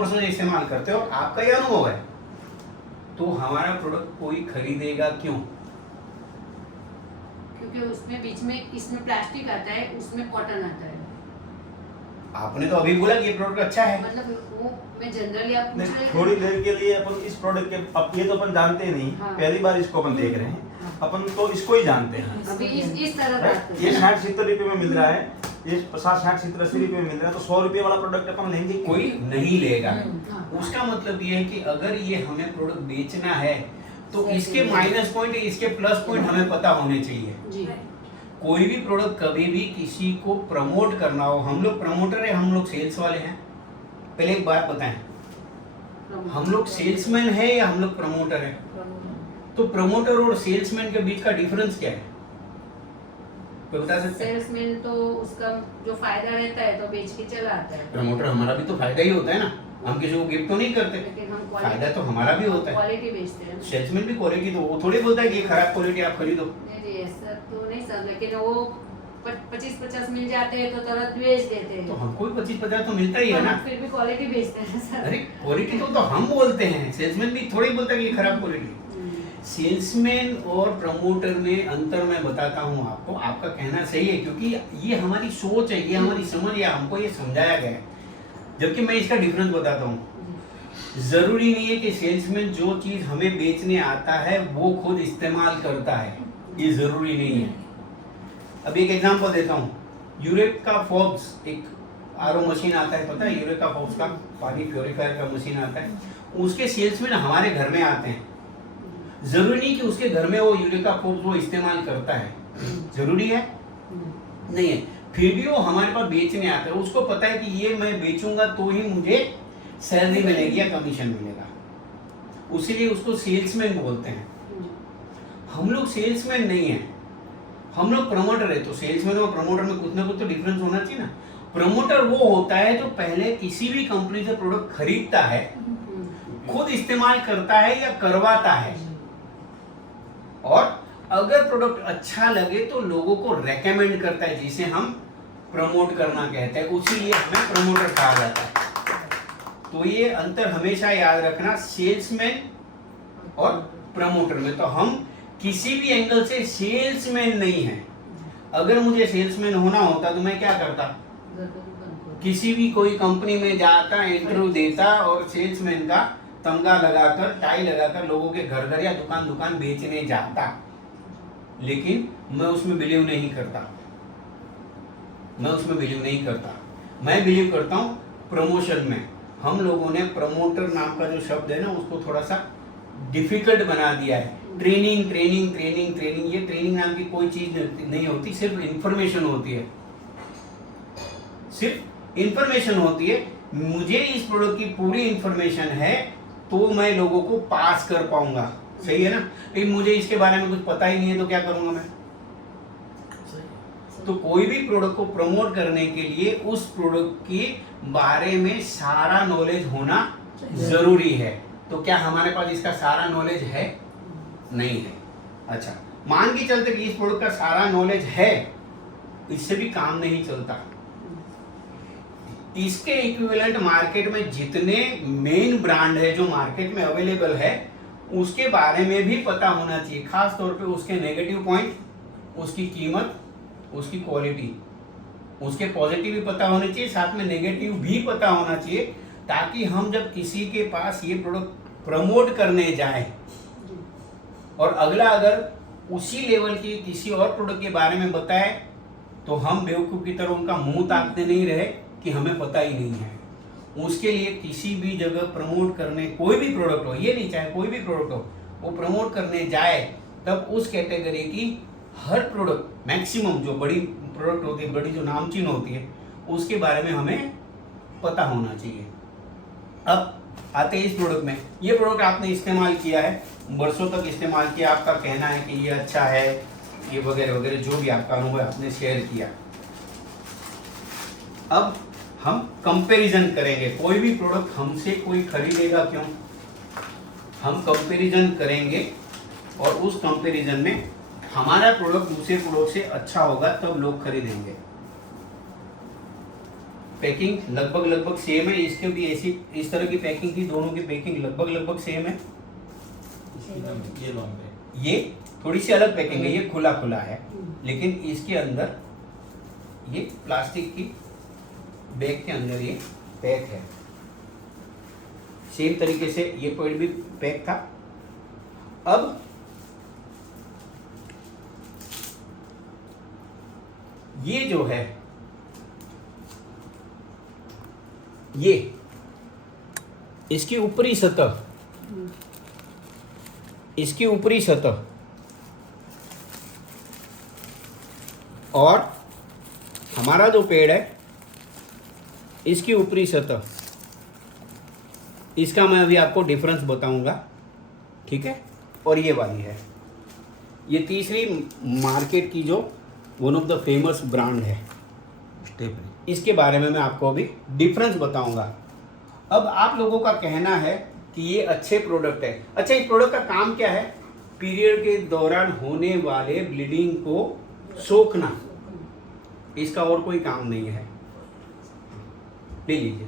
वर्षों से इस्तेमाल करते हो और आपका ये अनुभव है, तो हमारा प्रोडक्ट कोई खरीदेगा क्यों? क्योंकि उसमें बीच में इसमें प्लास्टिक आता है, उसमें कॉटन आता है। आपने तो अभी बोला कि ये प्रोडक्ट अच्छा है। मतलब वो मैं जनरली आप पूछ रहे थोड़ी देर के लिए अपन इस प्रोडक्ट के, अब ये तो अपन जानते ही नहीं, हाँ। पहली बार इसको अपन देख रहे हैं, अपन तो इसको ही जानते हैं। अभी इस तरह बात करें। ये 60-70 रुपए में मिल रहा है, ये 50-60-70-80 रुपए में मिल रहा है, तो 100 रुपए वाला प्रोडक्ट अपन लेंगे कोई नहीं लेगा। हाँ। उसका मतलब ये है कि अगर ये हमें प्रोडक्ट बेचना है तो सही इसके है। माइनस पॉइंट इसके प्लस पॉइंट हमें पता होने चाहिए। जी कोई भी प्रोडक्ट कभी भी किसी को प्रमोट करना हो, हम लोग प्रमोटर है, हम लोग सेल्स वाले हैं? पहले एक बात बताएं, हम लोग सेल्समैन है या हम लोग प्रमोटर है? तो प्रमोटर और सेल्समैन के बीच का डिफरेंस क्या है, कोई बता सकते हैं? सेल्समैन तो उसका जो फायदा रहता है तो बेच के चला आता है, प्रमोटर हमारा भी तो फायदा ही होता है ना, हम किसी को गिफ्ट तो नहीं करते, लेकिन हम फायदा तो हमारा भी होता है। क्वालिटी बेचते हैं। सेल्समैन भी क्वालिटी, तो वो थोड़ी बोलता है कि ये खराब क्वालिटी आप खरीदो। नहीं ऐसा तो नहीं सर, लेकिन वो 25-50 मिल जाते हैं तो तुरंत बेच देते हैं। तो हमको भी 25-50 तो मिलता ही है ना। फिर भी क्वालिटी बेचते हैं सर। अरे क्वालिटी तो हम बोलते हैं, सेल्समैन भी थोड़ी बोलता है कि ये खराब क्वालिटी। सेल्समैन और प्रमोटर में अंतर मैं बताता हूँ आपको, आपका कहना सही है क्योंकि ये हमारी सोच है, ये हमारी समझ है, हमको ये समझाया गया है। जबकि मैं इसका डिफरेंस बताता हूँ, जरूरी नहीं है कि सेल्समैन जो चीज हमें बेचने आता है वो खुद इस्तेमाल करता है, ये जरूरी नहीं है। अब एक एग्जांपल देता हूँ, यूरेका फोर्ब्स एक आरओ मशीन आता है, पता है यूरेका फोर्ब्स का पानी प्योरीफायर का मशीन आता है, उसके सेल्समैन हमारे घर में आते हैं। जरूरी नहीं कि उसके घर में वो यूरेका फोर्ब्स वो इस्तेमाल करता है, जरूरी है नहीं है, फिर भी वो हमारे पास बेचने आता है। उसको पता है कि ये मैं बेचूंगा तो ही मुझे सैलरी मिलेगी या कमीशन मिलेगा, उसीलिए उसको सेल्समैन बोलते हैं। हम लोग सेल्समैन नहीं है, हम लोग प्रमोटर है। तो सेल्समैन और प्रमोटर में कुछ ना कुछ तो डिफरेंस होना चाहिए ना। प्रमोटर वो होता है जो पहले किसी भी कंपनी से प्रोडक्ट खरीदता है, खुद इस्तेमाल करता है या करवाता है, और अगर प्रोडक्ट अच्छा लगे तो लोगों को रेकमेंड करता है, जिसे हम प्रमोट करना कहते हैं, उसीलिए हमें प्रमोटर कहा जाता है। तो ये अंतर हमेशा याद रखना सेल्समैन और प्रमोटर में। तो हम किसी भी एंगल से सेल्समैन नहीं है। अगर मुझे सेल्समैन होना होता तो मैं क्या करता, किसी भी कोई कंपनी में जाता, इंटरव्यू देता और सेल्समैन का तमगा लगाकर, टाई लगाकर लोगों के घर घर या दुकान दुकान बेचने जाता। लेकिन मैं उसमें बिलीव नहीं करता, मैं उसमें बिलीव नहीं करता। मैं बिलीव करता हूँ प्रमोशन में। हम लोगों ने प्रमोटर नाम का जो शब्द है ना, उसको थोड़ा सा डिफिकल्ट बना दिया है। ट्रेनिंग ट्रेनिंग ट्रेनिंग ट्रेनिंग, ये ट्रेनिंग नाम की कोई चीज नहीं होती, सिर्फ इंफॉर्मेशन होती है, सिर्फ इंफॉर्मेशन होती है। मुझे इस प्रोडक्ट की पूरी इंफॉर्मेशन है तो मैं लोगों को पास कर पाऊंगा, सही है ना। लेकिन मुझे इसके बारे में कुछ पता ही नहीं है तो क्या करूंगा मैं। तो कोई भी प्रोडक्ट को प्रमोट करने के लिए उस प्रोडक्ट के बारे में सारा नॉलेज होना जरूरी है। तो क्या हमारे पास इसका सारा नॉलेज है? नहीं है। अच्छा, मान के चलते कि इस प्रोडक्ट का सारा नॉलेज है, इससे भी काम नहीं चलता। इसके इक्विवेलेंट मार्केट में जितने मेन ब्रांड है जो मार्केट में अवेलेबल है, उसके बारे में भी पता होना चाहिए। खास तौर पे उसके नेगेटिव पॉइंट, उसकी कीमत, उसकी क्वालिटी, उसके पॉजिटिव भी पता होने चाहिए, साथ में नेगेटिव भी पता होना चाहिए, ताकि हम जब किसी के पास ये प्रोडक्ट प्रमोट करने जाएं और अगला अगर उसी लेवल के किसी और प्रोडक्ट के बारे में बताए तो हम बेवकूफ़ की तरह उनका मुंह ताकते नहीं रहे कि हमें पता ही नहीं है। उसके लिए किसी भी जगह प्रमोट करने, कोई भी प्रोडक्ट हो, ये नहीं चाहे कोई भी प्रोडक्ट हो, वो प्रमोट करने जाए तब उस कैटेगरी की हर प्रोडक्ट, मैक्सिमम जो बड़ी प्रोडक्ट होती है, बड़ी जो नामचीन होती है, उसके बारे में हमें पता होना चाहिए। अब आते हैं इस प्रोडक्ट में। ये प्रोडक्ट आपने इस्तेमाल किया है, बरसों तक इस्तेमाल किया, आपका कहना है कि ये अच्छा है, ये वगैरह वगैरह, जो भी आपका अनुभव आपने शेयर किया। अब हम कंपैरिजन करेंगे। कोई भी प्रोडक्ट हमसे कोई खरीदेगा क्यों? हम कंपैरिजन करेंगे और उस कंपैरिजन में हमारा प्रोडक्ट दूसरे प्रोडक्ट से अच्छा होगा तब लोग खरीदेंगे। पैकिंग लगभग सेम है, इसके भी ऐसी इस तरह की पैकिंग थी, दोनों की पैकिंग लगभग सेम है। ये लॉन्ग है, ये थोड़ी सी अलग पैकिंग है, ये खुला है, लेकिन इसके अंदर ये प्लास्टिक की बैग के अंदर ये पैक है। सेम तरीके से ये पेड़ भी पैक था। अब ये जो है, ये इसकी ऊपरी सतह, इसकी ऊपरी सतह और हमारा जो पेड़ है इसकी ऊपरी सतह, इसका मैं अभी आपको डिफरेंस बताऊंगा, ठीक है। और ये वाली है, ये तीसरी मार्केट की जो one of the famous brand है स्टेपनी, इसके बारे में मैं आपको अभी डिफरेंस बताऊंगा। अब आप लोगों का कहना है कि ये अच्छे प्रोडक्ट है। अच्छा, इस प्रोडक्ट का काम क्या है? पीरियड के दौरान होने वाले ब्लीडिंग को सोखना, इसका और कोई काम नहीं है। ले लीजिए,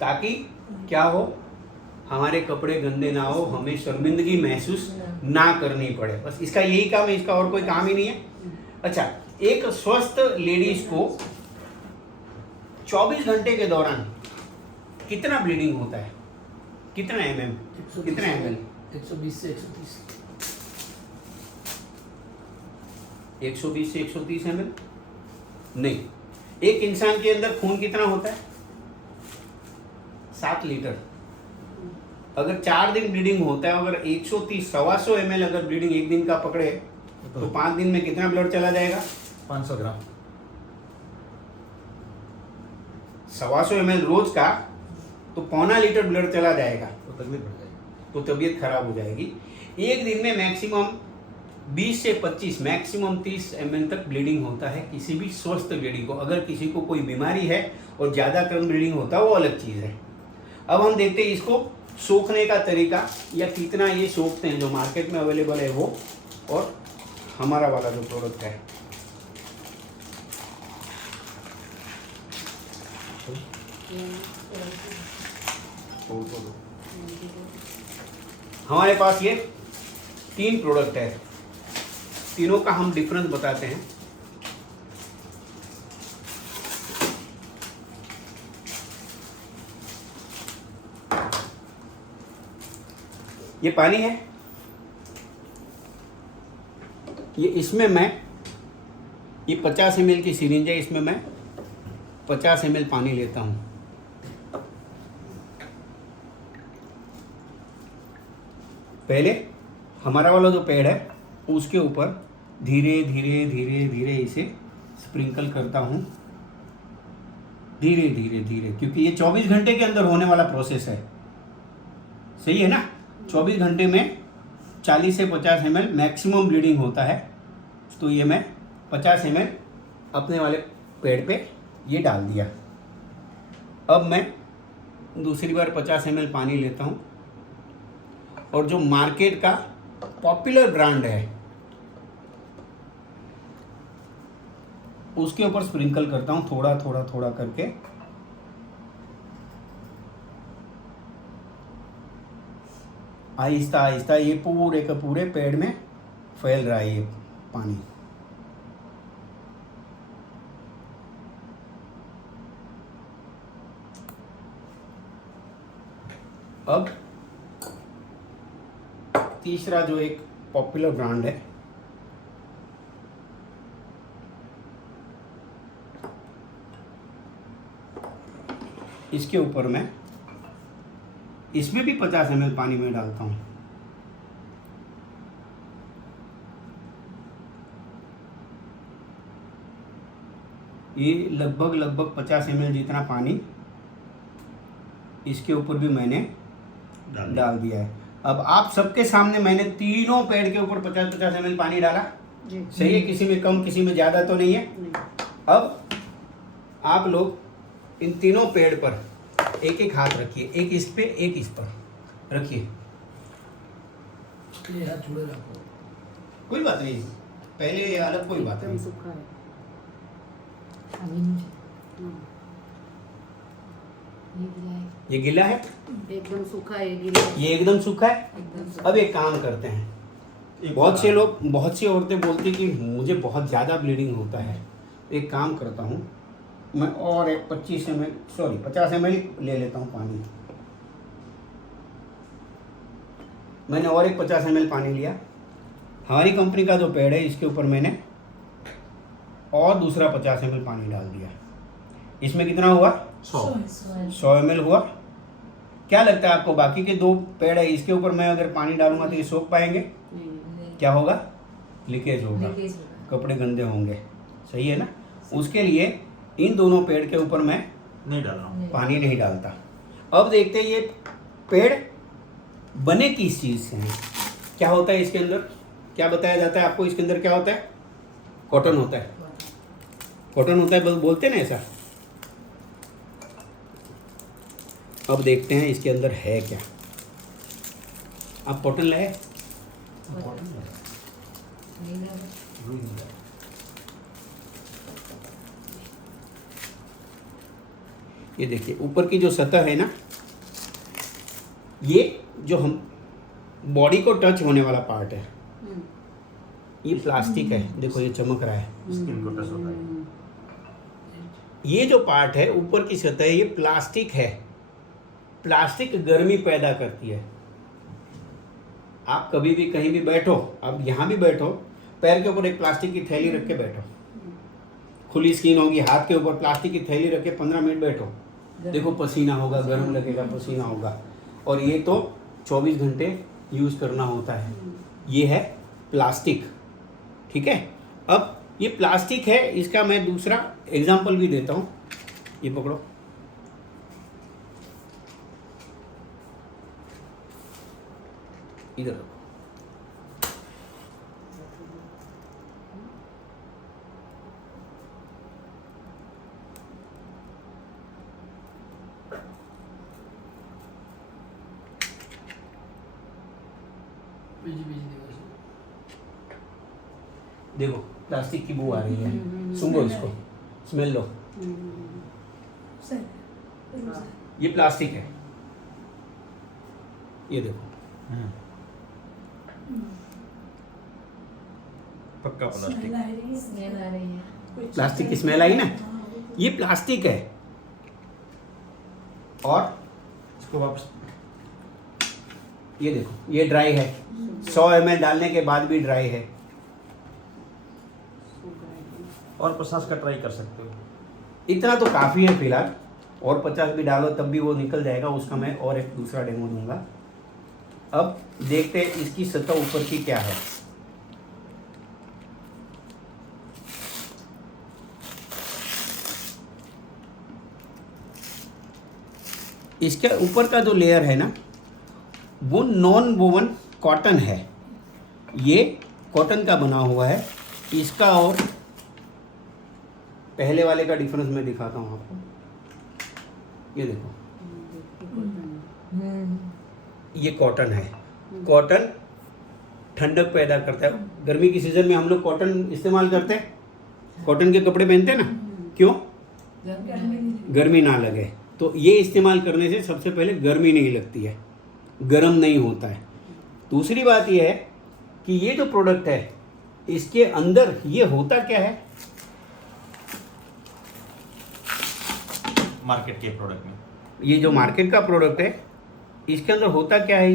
ताकि क्या हो, हमारे कपड़े गंदे ना हो, हमें शर्मिंदगी महसूस ना करनी पड़े, बस इसका यही काम है, इसका और कोई काम ही नहीं है। अच्छा, एक स्वस्थ लेडीज को 24 घंटे के दौरान कितना ब्लीडिंग होता है? कितना mm, कितना ml? 120 से 130। 120 से 130 ml नहीं। एक इंसान के अंदर खून कितना होता है? 7 लीटर। अगर 4 दिन ब्लीडिंग होता है, अगर 130 125 ml अगर ब्लीडिंग एक दिन का पकड़े तो 5 दिन में कितना ब्लड चला जाएगा? 500 ग्राम। 125 ml रोज का तो 1.25 लीटर ब्लड चला जाएगा, तो तकलीफ बढ़ जाएगी, तो तबीयत खराब हो जाएगी। एक दिन में मैक्सिमम 20 से 25 मैक्सिमम 30 ml तक ब्लीडिंग होता है किसी भी स्वस्थ लेडी को। अगर किसी को कोई बीमारी है और ज़्यादा कम ब्लीडिंग होता है वो अलग चीज़ है। अब हम देखते हैं इसको सोखने का तरीका, या कितना ये सोखते हैं, जो मार्केट में अवेलेबल है वो, और हमारा वाला जो प्रोडक्ट है। हमारे पास ये 3 प्रोडक्ट है, तीनों का हम डिफरेंस बताते हैं। ये पानी है, ये इसमें मैं, ये 50 ml की सिरिंज है, इसमें मैं 50 ml पानी लेता हूँ। पहले हमारा वाला जो पेड़ है उसके ऊपर धीरे धीरे धीरे धीरे इसे स्प्रिंकल करता हूँ, धीरे धीरे धीरे, क्योंकि ये 24 घंटे के अंदर होने वाला प्रोसेस है, सही है ना। 24 घंटे में 40 से 50 ml मैक्सिमम ब्लीडिंग होता है, तो ये मैं 50 ml अपने वाले पेड़ पे ये डाल दिया। अब मैं दूसरी बार 50 ml पानी लेता हूँ और जो मार्केट का पॉपुलर ब्रांड है उसके ऊपर स्प्रिंकल करता हूँ, थोड़ा थोड़ा थोड़ा करके। आहिस्ता आहिस्ता ये पूरे के पूरे पेड़ में फैल रहा है ये पानी। अब तीसरा जो एक पॉपुलर ब्रांड है, इसके ऊपर मैं, इसमें भी 50 ml पानी में डालता हूँ। ये लगभग 50 ml जितना पानी इसके ऊपर भी मैंने डाल दिया है। अब आप सबके सामने मैंने तीनों पेड़ के ऊपर 50-50 ml पानी डाला, सही है, किसी में कम किसी में ज़्यादा तो नहीं है। अब आप लोग इन तीनों पेड़ पर एक एक हाथ रखिए, एक इस पे एक इस पर रखिए। ये हाथ जुड़े रखो, कोई बात नहीं, पहले अलग कोई बात नहीं। ये गिला है, ये गिला है, एकदम सूखा है, गीला है, ये एकदम सूखा है। एकदम सूखा। अब एक काम करते हैं, बहुत से लोग, बहुत सी औरतें बोलती कि मुझे बहुत ज़्यादा ब्लीडिंग होता है। एक काम करता हूँ मैं, और एक 50 ml ले लेता हूँ पानी। मैंने और एक 50 ml पानी लिया। हमारी कंपनी का जो पैड है इसके ऊपर मैंने और दूसरा 50 ml पानी डाल दिया। इसमें कितना हुआ? 100 ml हुआ। क्या लगता है आपको, बाकी के 2 पैड है इसके ऊपर मैं अगर पानी डालूंगा तो ये सोख पाएंगे? नहीं, क्या होगा? लीकेज होगा, लीकेज होगा। कपड़े गंदे होंगे। सही है ना? उसके लिए इन दोनों पेड़ के ऊपर मैं नहीं डाल रहा हूँ। पानी नहीं डालता। अब देखते हैं ये पेड़ बने किस चीज़ से हैं। क्या होता है इसके अंदर? क्या बताया जाता है आपको इसके अंदर क्या होता है? कॉटन होता है। कॉटन होता है, बोलते हैं ना ऐसा। अब देखते हैं इसके अंदर है क्या। आप कॉटन लाए? नहीं लगा। ये देखिए ऊपर की जो सतह है ना, ये जो हम बॉडी को टच होने वाला पार्ट है, ये प्लास्टिक है। देखो ये चमक रहा है, स्किन को टच होता है। ये जो पार्ट है ऊपर की सतह, ये प्लास्टिक है। प्लास्टिक गर्मी पैदा करती है। आप कभी भी कहीं भी बैठो, अब यहाँ भी बैठो, पैर के ऊपर एक प्लास्टिक की थैली रख के बैठो, खुली स्किन होगी, हाथ के ऊपर प्लास्टिक की थैली रख के 15 मिनट बैठो, देखो पसीना होगा, गर्म लगेगा, पसीना होगा। और ये तो 24 घंटे यूज़ करना होता है। ये है प्लास्टिक, ठीक है। अब ये प्लास्टिक है, इसका मैं दूसरा एग्जाम्पल भी देता हूँ। ये पकड़ो, इधर रखो। देखो प्लास्टिक की बू आ रही है, सूंघो इसको, स्मेल लो। ये प्लास्टिक है, ये देखो पक्का प्लास्टिक। स्मेल आ रही है। प्लास्टिक की स्मेल आई ना, ये प्लास्टिक है। और इसको वापस, ये देखो ये ड्राई है, 100 ml डालने के बाद भी ड्राई है। और 50 का ट्राई कर सकते हो। इतना तो काफ़ी है फिलहाल, और 50 भी डालो तब भी वो निकल जाएगा। उसका मैं और एक दूसरा डेमो दूंगा। अब देखते हैं इसकी सतह ऊपर की क्या है। इसके ऊपर का जो लेयर है ना, वो नॉन वोवन कॉटन है। ये कॉटन का बना हुआ है। इसका और पहले वाले का डिफरेंस मैं दिखाता हूँ आपको। ये देखो, ये कॉटन है। कॉटन ठंडक पैदा करता है। गर्मी की सीजन में हम लोग कॉटन इस्तेमाल करते हैं, कॉटन के कपड़े पहनते हैं ना, क्यों? गर्मी ना लगे। तो ये इस्तेमाल करने से सबसे पहले गर्मी नहीं लगती है, गर्म नहीं होता है। दूसरी बात ये है कि ये जो प्रोडक्ट है, इसके अंदर ये होता क्या है? मार्केट के प्रोडक्ट में, ये जो मार्केट का प्रोडक्ट है, इसके अंदर होता क्या है?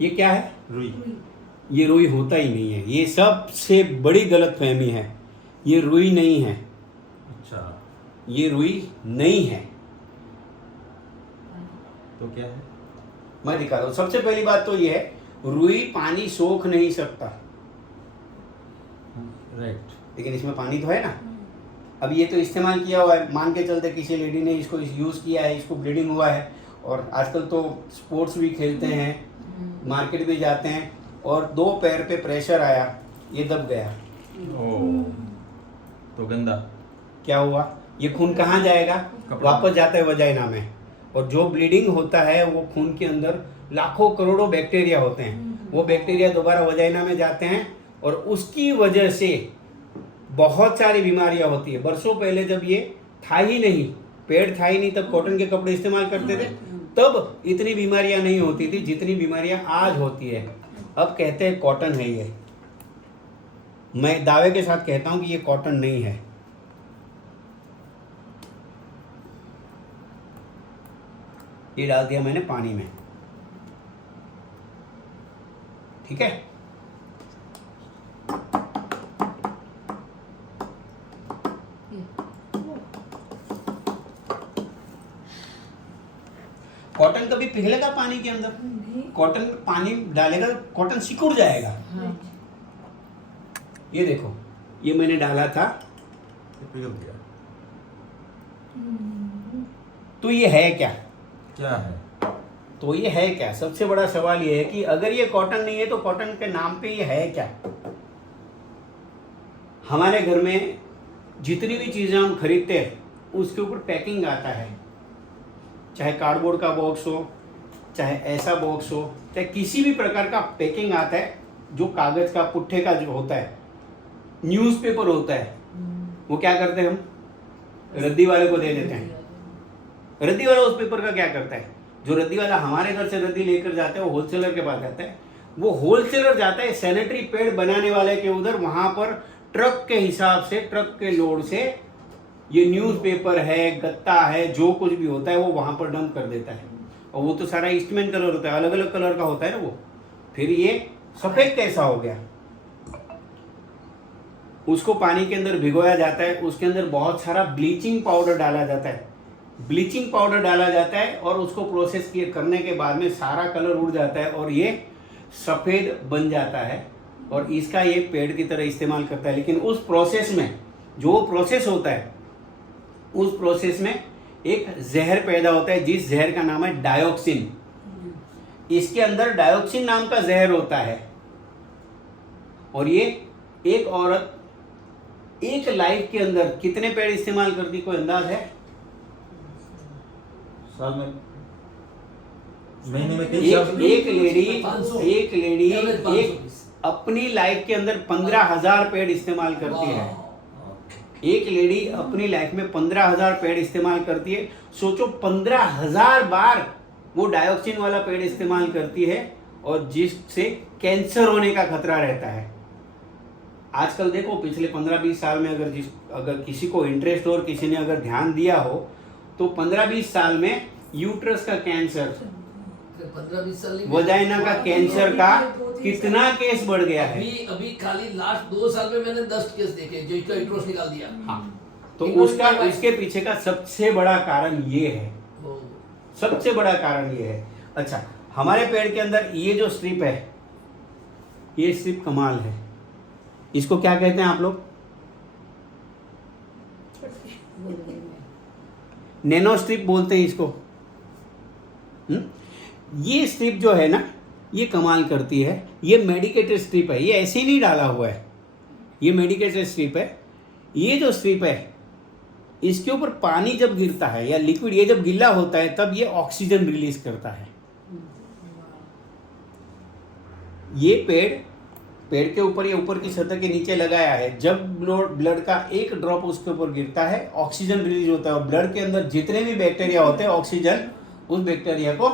ये क्या है? रुई। ये रुई होता ही नहीं है। ये सबसे बड़ी गलतफहमी है। ये रुई नहीं है, अच्छा, ये रुई नहीं है। तो क्या है? मैं दिखा रहा हूँ। सबसे पहली बात तो ये है, रुई पानी सोख नहीं सकता, राइट। लेकिन इसमें पानी तो है ना। अब ये तो इस्तेमाल किया हुआ है, मान के चलते किसी लेडी ने इसको यूज़ किया है, इसको ब्लीडिंग हुआ है, और आजकल तो स्पोर्ट्स भी खेलते हैं, मार्केट भी जाते हैं, और 2 पैर पे प्रेशर आया, ये दब गया। ओह, तो गंदा। क्या हुआ? ये खून कहाँ जाएगा? कपड़ा। वापस जाता है वजाइना में। और जो ब्लीडिंग होता है, वो खून के अंदर लाखों करोड़ों बैक्टीरिया होते हैं। वो बैक्टीरिया दोबारा वजाइना में जाते हैं, और उसकी वजह से बहुत सारी बीमारियां होती है। बरसों पहले जब ये था ही नहीं, पेड़ था ही नहीं तब कॉटन के कपड़े इस्तेमाल करते थे, तब इतनी बीमारियां नहीं होती थी जितनी बीमारियां आज होती है। अब कहते हैं कॉटन है ये, मैं दावे के साथ कहता हूं कि ये कॉटन नहीं है। ये डाल दिया मैंने पानी में, ठीक है। कॉटन कभी पिघलेगा पानी के अंदर? कॉटन पानी डालेगा तो कॉटन सिकुड़ जाएगा। ये देखो, ये मैंने डाला था पिघल गया। तो ये है क्या? क्या है? तो ये है क्या? सबसे बड़ा सवाल ये है कि अगर ये कॉटन नहीं है तो कॉटन के नाम पे ये है क्या? हमारे घर में जितनी भी चीजें हम खरीदते हैं उसके ऊपर पैकिंग आता है, चाहे कार्डबोर्ड का बॉक्स हो, चाहे ऐसा बॉक्स हो, चाहे किसी भी प्रकार का पैकिंग आता है जो कागज का पुट्ठे का जो होता है, न्यूज़पेपर होता है, वो क्या करते हैं हम? रद्दी वाले को दे देते हैं। रद्दी वाला उस पेपर का क्या करता है? जो रद्दी वाला हमारे घर से रद्दी लेकर जाता है वो होलसेलर के पास जाता है, वो होलसेलर जाता है सैनिटरी पैड बनाने वाले के उधर, वहां पर ट्रक के हिसाब से, ट्रक के लोड से ये न्यूज़पेपर है, गत्ता है, जो कुछ भी होता है वो वहां पर डंप कर देता है। और वो तो सारा ईस्टमैन कलर होता है, अलग अलग कलर का होता है ना वो। फिर ये सफेद कैसा हो गया? उसको पानी के अंदर भिगोया जाता है, उसके अंदर बहुत सारा ब्लीचिंग पाउडर डाला जाता है, ब्लीचिंग पाउडर डाला जाता है और उसको प्रोसेस करने के बाद में सारा कलर उड़ जाता है और ये सफ़ेद बन जाता है और इसका ये पेड़ की तरह इस्तेमाल करता है। लेकिन उस प्रोसेस में, जो प्रोसेस होता है, उस प्रोसेस में एक जहर पैदा होता है जिस जहर का नाम है डायोक्सिन। इसके अंदर डायोक्सिन नाम का जहर होता है और ये एक औरत एक लाइफ के अंदर कितने पेड़ इस्तेमाल करती, कोई अंदाज है? साल में, महीने में एक लेडी 500 एक अपनी लाइफ के अंदर 15,000 पेड़ इस्तेमाल करती है। एक लेडी अपनी लाइफ में 15,000 पेड़ इस्तेमाल करती है। सोचो 15,000 बार वो डायोक्सिन वाला पेड़ इस्तेमाल करती है और जिससे कैंसर होने का खतरा रहता है। आजकल देखो, पिछले 15-20 साल में अगर किसी को इंटरेस्ट हो और किसी ने अगर ध्यान दिया हो तो 15-20 साल में यूट्रस का कैंसर, 15-20 साल में वजाइना का कैंसर का कितना केस बढ़ गया है। अभी खाली लास्ट 2 साल में मैंने 10 केस देखे जो इसका यूट्रस निकाल दिया। हाँ, तो उसके पीछे का सबसे बड़ा कारण ये है, सबसे बड़ा कारण ये है। अच्छा, हमारे पेड़ के अंदर ये जो स्ट्रिप है, ये स्ट्रिप कमाल है। इसको क्या कहते हैं आप लोग? नैनो स्ट्रिप बोलते हैं इसको। ये स्ट्रिप जो है ना, ये कमाल करती है। ये मेडिकेटेड स्ट्रिप है, ये ऐसे ही नहीं डाला हुआ है, ये मेडिकेटेड स्ट्रिप है। ये जो स्ट्रिप है, इसके ऊपर पानी जब गिरता है या लिक्विड, ये जब गीला होता है तब ये ऑक्सीजन रिलीज करता है। ये पेड़ के ऊपर, ये ऊपर की सतह के नीचे लगाया है। जब ब्लड का एक ड्रॉप उसके ऊपर गिरता है, ऑक्सीजन रिलीज होता है और ब्लड के अंदर जितने भी बैक्टीरिया होते हैं, ऑक्सीजन उस बैक्टीरिया को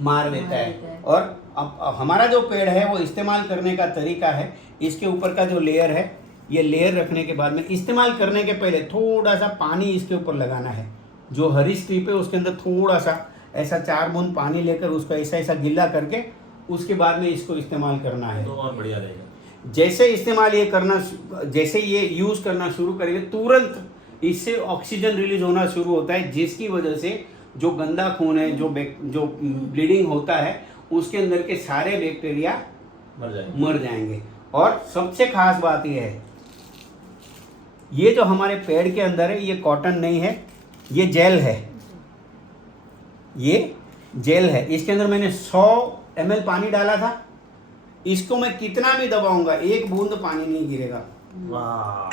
मार देता है। और अब हमारा जो पेड़ है वो इस्तेमाल करने का तरीका है, इसके ऊपर का जो लेयर है, ये लेयर रखने के बाद में इस्तेमाल करने के पहले थोड़ा सा पानी इसके ऊपर लगाना है। जो हरी स्ट्रिप है उसके अंदर थोड़ा सा ऐसा 4 बूंद पानी लेकर उसको ऐसा ऐसा गीला करके उसके बाद में इसको इस्तेमाल करना है। तो और बढ़िया रहेगा। जैसे इस्तेमाल ये करना, जैसे ये यूज़ करना शुरू करेंगे, तुरंत इससे ऑक्सीजन रिलीज होना शुरू होता है, जिसकी वजह से जो गंदा खून है, जो ब्लीडिंग होता है, उसके अंदर के सारे बैक्टीरिया मर जाएंगे। और सबसे खास बात ये है, ये जो हमारे पेड़ के अंदर है, ये कॉटन नहीं है, ये जेल है। ये जेल है, इसके अंदर मैंने 100 ml पानी डाला था। इसको मैं कितना भी दबाऊंगा, 1 बूंद पानी नहीं गिरेगा। वाह,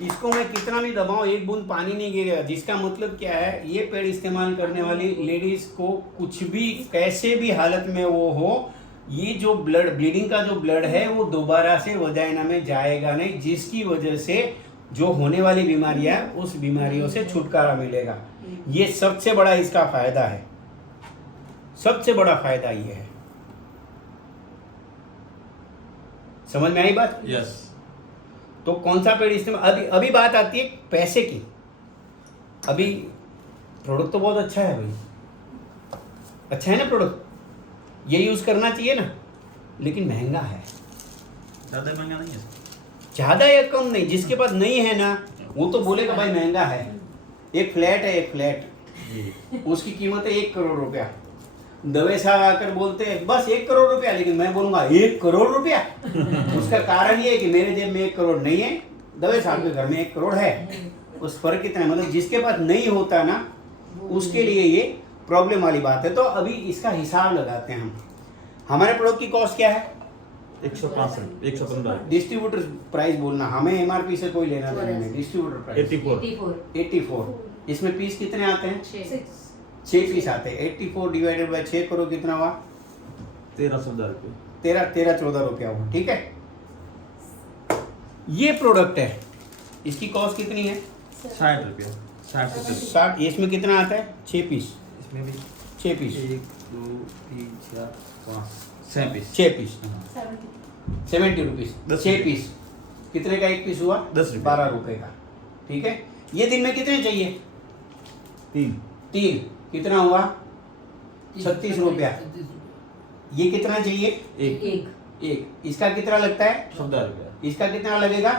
इसको मैं कितना भी दबाऊं, 1 बूंद पानी नहीं गिरेगा। जिसका मतलब क्या है, ये पेड़ इस्तेमाल करने वाली लेडीज को कुछ भी, कैसे भी हालत में वो हो, ये जो ब्लीडिंग का जो ब्लड है वो दोबारा से वजाइना में जाएगा नहीं, जिसकी वजह से जो होने वाली बीमारियां उस बीमारियों से छुटकारा मिलेगा। ये सबसे बड़ा इसका फायदा है, सबसे बड़ा फायदा ये है। समझ में आई बात? यस। तो कौन सा पेड़ इस्तेमाल, अभी अभी बात आती है पैसे की। अभी प्रोडक्ट तो बहुत अच्छा है भाई, अच्छा है ना प्रोडक्ट, ये यूज करना चाहिए ना, लेकिन महंगा है। ज्यादा महंगा नहीं है। ज्यादा या कम नहीं, जिसके पास नहीं है ना वो तो बोलेगा भाई महंगा है। एक फ्लैट है, एक फ्लैट, उसकी कीमत है 1 करोड़ रुपया। दवे साहब आकर बोलते हैं बस 1 करोड़ रुपया, लेकिन मैं बोलूंगा 1 करोड़ रुपया। उसका कारण ये है कि मेरे जेब में 1 करोड़ नहीं है, दवे साहब के घर में 1 करोड़ है। उस फर्क कितना है, मतलब जिसके पास नहीं होता ना उसके लिए ये प्रॉब्लम वाली बात है। तो अभी इसका हिसाब लगाते हैं हम। हमारे प्रोडक्ट की कॉस्ट क्या है? 165, 115, डिस्ट्रीब्यूटर प्राइस बोलना, हमें एमआरपी से कोई लेना देना नहीं। Distributor price 84, 84। इसमें पीस कितने आते हैं? 6 6 पीस आते हैं। 84 डिवाइडेड बाय 6 करो, कितना हुआ? 1314 रुपये। 13-14 रुपया हुआ। ठीक है, ये प्रोडक्ट है, इसकी कॉस्ट कितनी है? 60 रुपये, 60 से 60। इसमें कितना आता है? 6 पीस। इसमें भी 6 piece, 1 2 3 4 5 6 piece. 6 piece 70 rupees. 10 6 piece कितने का एक पीस हुआ? 10 रुपये। 12 रुपए का। ठीक है, ये दिन में कितने चाहिए? 3 कितना हुआ? 36 रुपया। ये कितना चाहिए? एक। इसका कितना लगता है? 14 रुपये। इसका कितना लगेगा?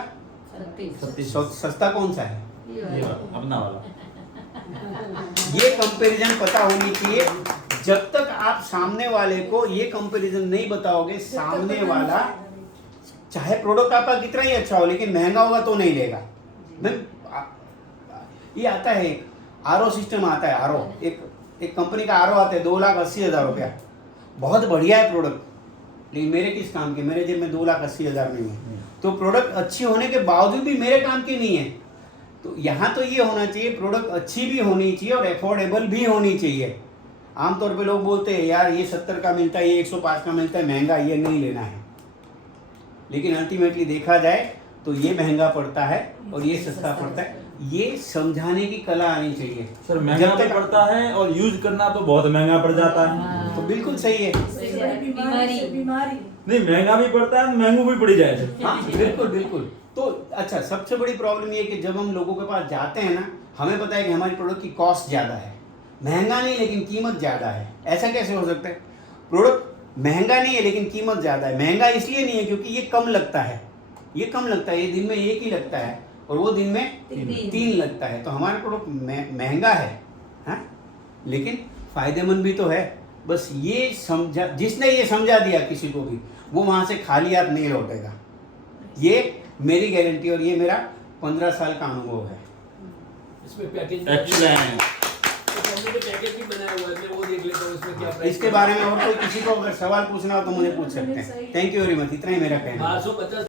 37। सस्ता कौन सा है? ये वाला, अपना वाला। ये कंपैरिजन पता होनी चाहिए। जब तक आप सामने वाले को ये कंपैरिजन नहीं बताओगे, सामने वाला चाहे प्रोडक्ट आपका कितना ही अच्छा हो लेकिन महंगा होगा तो नहीं लेगा। ये आता है एक आरओ सिस्टम आता है, आरओ एक कंपनी का आरओ आता है 2,80,000 रुपया। बहुत बढ़िया है प्रोडक्ट, लेकिन मेरे किस काम के? मेरे जेब में 2,80,000 नहीं है। तो प्रोडक्ट अच्छी होने के बावजूद भी मेरे काम की नहीं है। तो यहाँ तो ये होना चाहिए, प्रोडक्ट अच्छी भी होनी चाहिए और अफोर्डेबल भी होनी चाहिए। आमतौर पे लोग बोलते हैं यार ये 70 का मिलता है, ये 105 का मिलता है, महंगा, ये नहीं लेना है। लेकिन अल्टीमेटली देखा जाए तो ये महंगा पड़ता है और ये सस्ता पड़ता है। ये समझाने की कला आनी चाहिए। सर महंगा जब तो तक- पड़ता है और यूज करना तो बहुत महंगा पड़ जाता है। तो बिल्कुल सही है। बीमारी नहीं, महंगा भी पड़ता है, महंगू भी पड़ी जाए सर। हाँ बिल्कुल बिल्कुल। तो अच्छा, सबसे बड़ी प्रॉब्लम ये है कि जब हम लोगों के पास जाते हैं ना, हमें पता है कि हमारी प्रोडक्ट की कॉस्ट ज़्यादा है, महंगा नहीं लेकिन कीमत ज़्यादा है। ऐसा कैसे हो सकता है? प्रोडक्ट महंगा नहीं है लेकिन कीमत ज़्यादा है। महंगा इसलिए नहीं है क्योंकि ये कम लगता है, ये कम लगता है, ये दिन में 1 ही लगता है और वो दिन में 3 लगता है। तो हमारा प्रोडक्ट महंगा है, हाँ, लेकिन फायदेमंद भी तो है। बस ये समझा, जिसने ये समझा दिया किसी को भी, वो वहाँ से खाली हाथ नहीं लौटेगा। ये मेरी गारंटी और ये मेरा 15 साल का अनुभव है। इसमें पैकेज एक्सीलेंट। पैकेज भी बनाया हुआ है, मैं वो देख लेता हूँ इसमें क्या प्राइस इसके बारे में और कोई किसी को अगर सवाल पूछना हो तो मुझे पूछ सकते हैं। थैंक यू वेरी मच, इतना ही मेरा कहना है। 1250